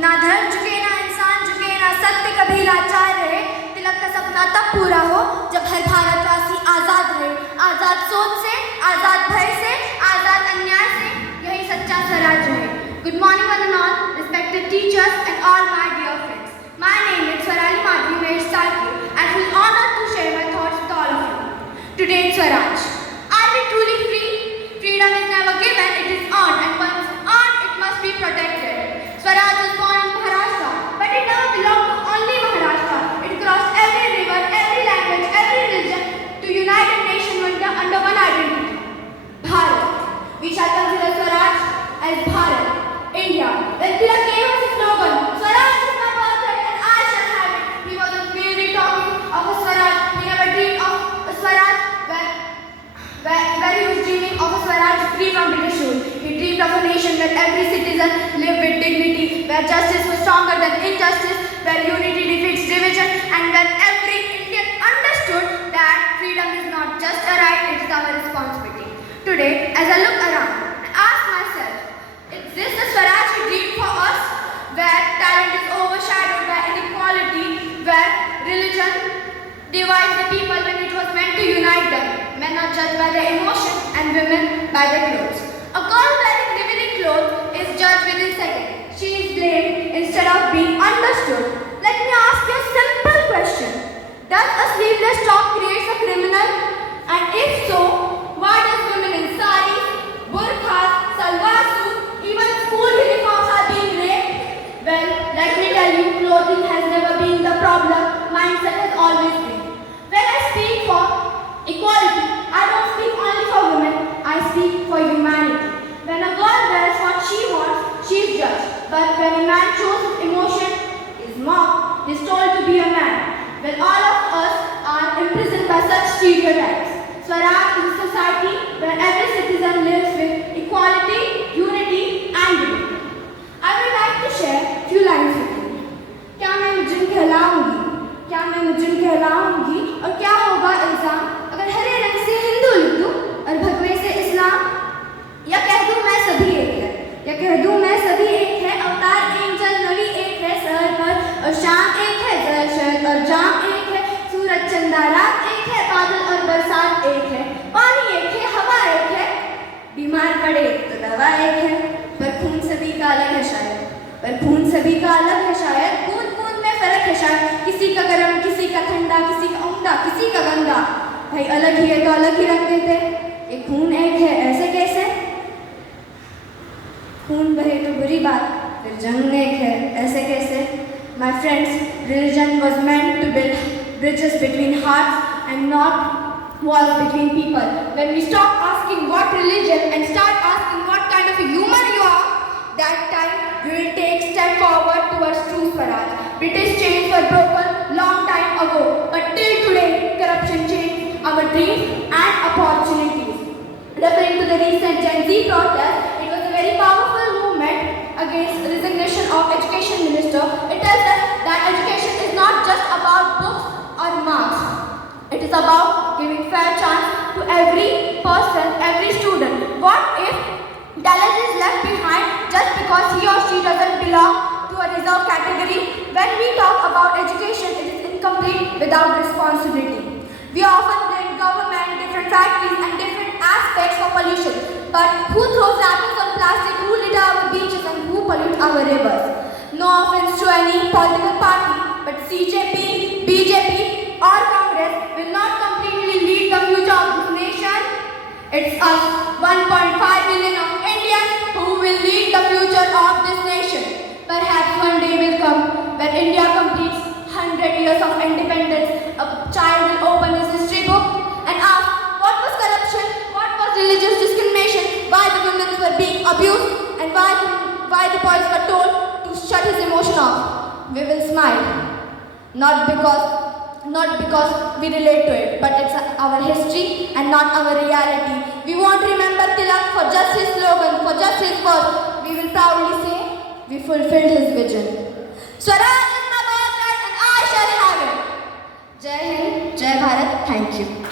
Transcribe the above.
ना धर्म झुके ना इंसान झुके ना सत्य कभी लाचार रहे। तिलक का सपना तब पूरा हो जब हर भारतवासी आजाद रहे, आजाद सोच से, आजाद भय से, आजाद अन्याय से। यही सच्चा स्वराज रहे। Good morning one and all, respected teachers and all my dear friends. My name is Swarali Madhvi Mehsaki and I feel honored to share my thoughts with all of you. Today in Swaraj, are we truly free? Freedom is never given, it is earned, and once earned, it must be protected. Swaraj was born in Maharashtra, but it never belonged to only Maharashtra. It crossed every river, every language, every religion to unite a nation under one identity. Bharat. We shall consider Swaraj as Bharat, India. When Tilak gave us a slogan, Swaraj is my birthright and I shall have it. He wasn't merely talking of a Swaraj. He never dreamed of a Swaraj where he was dreaming of a Swaraj free from British rule. He dreamed of a nation where every citizen lived with dignity, where justice was stronger than injustice, where unity defeats division, and where every Indian understood that freedom is not just a right, it is our responsibility. Today, as I look around, I ask myself, is this the Swaraj we dreamed for us, where talent is overshadowed by inequality, where religion divides the people when it was meant to unite them? Men are judged by their emotion and women by their clothes. A girl wearing limited clothes is judged within seconds. She is blamed instead of being understood. Let me ask you a simple question. Does a sleeveless top create a criminal? And if so, why does women in saris, burqas, salwar suits, even school uniforms are being raped? Well, let me tell you, clothing has never been the problem. Mindset has always been. When I speak for equality, I don't speak only for women, I speak for humanity. When a girl wears what she wants, she is judged. But when a man shows his emotion, is mocked, is told to be a man. Well, all of us are imprisoned by such stereotypes. Swaraj is a society where every citizen lives with equality, unity and dignity. I would like to share few lines with you. क्या मैं मुजरिम कहलाऊंगी? क्या मैं मुजरिम कहलाऊंगी? और क्या होगा इल्जाम अगर हरे रंग से हिंदू लिख दूं और भगवे से इस्लाम? या कह दूं मैं सभी एक है, या कह दूं मैं सभी एक है, अवतार एंजल नवी एक है, सहर पर और शाम एक है, जल शरद और जाम एक है, सूरज चंदा रात एक है, बादल और बरसात एक है, पानी एक है, हवा एक है, बीमार पड़े तो दवा एक है, पर खून सभी का अलग है शायद, पर खून सभी का अलग है शायद, बूंद बूंद में फर्क है शायद, किसी का गर्म किसी का ठंडा, किसी का उम्दा किसी का गंदा। भाई अलग ही है तो अलग ही रख देते, ये खून एक है ऐसे कैसे? खून बहे तो बुरी बात, फिर जंग एक है ऐसे कैसे? My friends, religion was meant to build bridges between hearts and not walls between people. When we stop asking what religion and start asking what kind of a human you are, that time we will take step forward towards true Swaraj. British chains were broken long time ago, but till today corruption changed our dreams and opportunities. Referring to the recent Gen Z protest, it was a very powerful movement against the resignation of Education Minister. It tells us that education is not just about books or marks. It is about giving fair chance to every person, every student. What if talent is left behind just because he or she doesn't belong to a reserved category? When we talk about education, it is incomplete without responsibility. We often blame government, different factories and different aspects for pollution. But who throws wrappers on plastic, who litter our beaches and who pollute our rivers? No offense to any political party, but CJP, BJP or Congress will not completely lead the future of this nation. It's us, 1.5 million of Indians who will lead the future of this nation. Perhaps one day will come when India completes 100 years of independence. A child will open his history book and ask, what was corruption, what was religious discrimination, why the women were being abused, and why the boys were told to shut his emotion off. We will smile, not because we relate to it, but it's our history and not our reality. We won't remember Tilak for just his slogan, for just his words. We will proudly say, we fulfilled his vision. Swaraj is my birthright and I shall have it. Jai Hind, Jai Bharat, thank you.